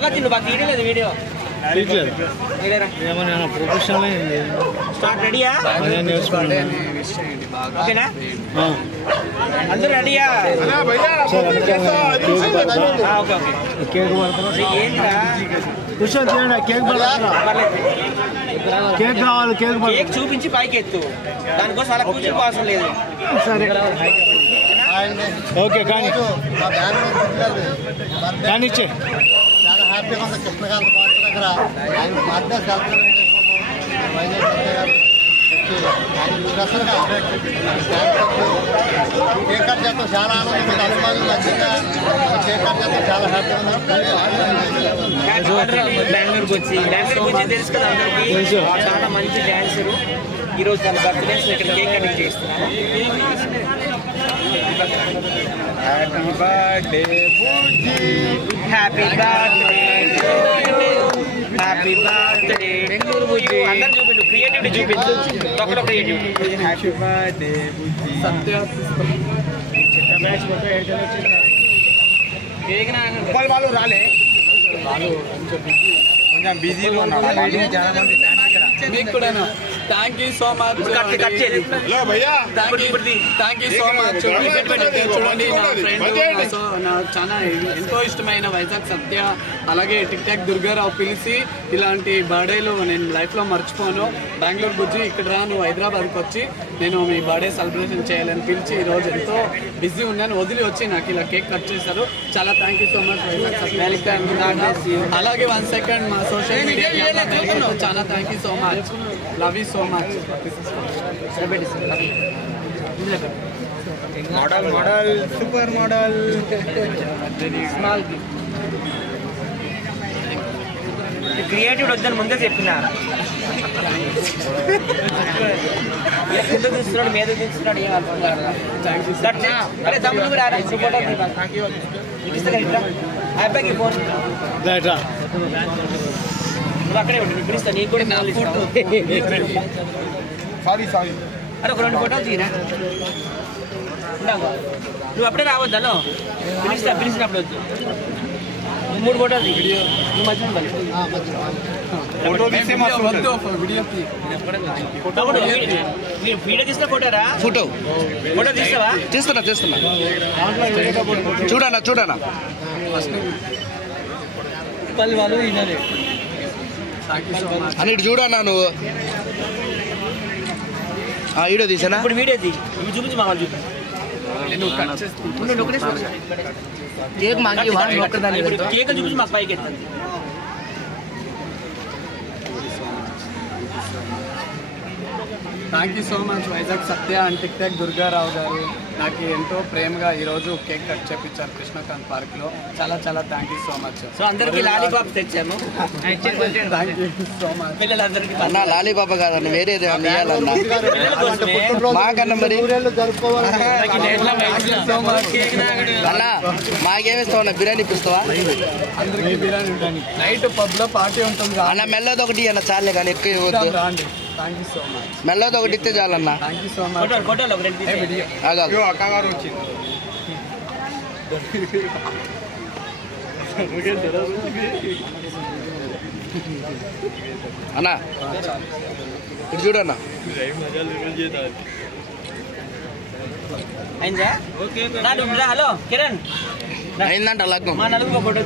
బాగా తిను బాగా తీయలేదు వీడియో ప్రొఫెషనల్ స్టార్ట్ రెడీయా ఓకేనా అందరూ రెడీయా ఓకే కేక్ ఏంటిరా కూర్చొని తినండి కేక్ కేక్ కావాలి కేక్ కేక్ చూపించి పైకి ఎత్తు దానికోసం అలా కూర్చోకోవాల్సిన లేదు సరే ఓకే కానీ ఇచ్చే చాలా హ్యాపీగా ఉంది కృష్ణకాంత్ పార్క్ దగ్గర ఆయన బర్త్డే సెలబ్రేట్ చేసుకుంటాం వైజాగ్ స్పెషల్గా కేక్ కట్ చేస్తాం చాలా ఆనందంగా అభిమానులు నచ్చిందా కేక్ కట్ చేస్తాం చాలా హ్యాపీగా ఉన్నాం బెంగళూరుకి వచ్చి తెలుసు కదా అందరికీ చాలా మంచి డాన్సరు ఈరోజు తన బర్త్డే ఇక్కడ కేక్ కటింగ్ చేస్తున్నాను హ్యాపీ బర్త్డే హ్యాపీ బర్త్డే అందరు చూపించు క్రియేటివిటీ చూపించు తొక్కలో క్రియేటివిటీ హ్యాపీ బర్త్డే వాళ్ళు రాలే కొంచెం బిజీలో ఉన్నారు మీకు కూడా thank you so much thank you so much చూడండి నా ఫ్రెండ్ నాకు చాలా ఎంతో ఇష్టమైన వైజాగ్ సత్య అలాగే టిక్ టాక్ దుర్గారావు పిలిచి ఇలాంటి బర్త్డేలు నేను లైఫ్లో మర్చిపోను బెంగళూరు బుజ్జి ఇక్కడ రా నువ్వు హైదరాబాద్కి వచ్చి నేను మీ బర్త్డే సెలబ్రేషన్ చేయాలని పిలిచి ఈరోజు ఎంతో బిజీ ఉన్నాను వదిలి వచ్చి నాకు ఇలా కేక్ కట్ చేశారు చాలా థ్యాంక్ యూ సో మచ్ అలాగే 1 సెకండ్ మా సోషల్ మీడియా చాలా thank you so much love you so much model super model small creative వద్దని ముందే చెప్పిన కింద తీస్తున్నాడు మీద తీస్తున్నాడు ఏం అర్థం కాదు అరే తమ్ముడు కూడా అబ్బాయికి ఫోన్ నువ్వు అక్కడే ఉంటుంది పిలుస్తా నీకు కూడా సారీ అరే ఒక 2 ఫోటోలు తీరా నువ్వు అప్పుడే రావద్దాను పిలిచినప్పుడు వద్దు 3 ఫోటోలు తీ నువ్వు మధ్యలో వీడియో తీసిన ఫోటోరా ఫోటో తీస్తావా తీస్తున్నా చూడనా వాళ్ళు వినాలి అని ఇటు చూడన్నా నువ్వు వీడియో తీసానా ఇప్పుడు వీడియో తీ ఇప్పుడు చూపించి మా వాళ్ళు చూపి కేక్ మాకి కేక్ చూపించి మాకు పైకి ఎత్తాను thank you so much Vizag Satya and tick talk Durgarao గారు నాకు ఎంతో ప్రేమగా ఈరోజు కేక్ కట్ చేపించారు కృష్ణకాంత్ పార్క్లో చాలా thank you so much so అందరికి లాలీపాప్ తెచ్చాము థ్యాంక్ యూ సో మచ్ పిల్లలందరికీ అన్న లాలీపాప కాదన్న వేరేది మాకన్నా మరి అన్న మాకేమిస్తావు అన్న బిర్యానీ ఇప్పిస్తావా అందరికి బిర్యానీ నైట్ పబ్లో పార్టీ ఉంటుంది అన్న మెల్లది ఒకటి అన్న చాలే కానీ ఎక్కువ ఇవ్వద్దు థ్యాంక్ యూ సో మచ్ మెల్లది ఒకటి ఇస్తే చాలన్నా థ్యాంక్ యూ సో మచ్ ఫోటోలో అక్కగారు వచ్చింది అన్నా ఇటు చూడన్నా అయిందా హలో కిరణ్ అయిందంట లగ్నం మా నలుగురు ఫోటో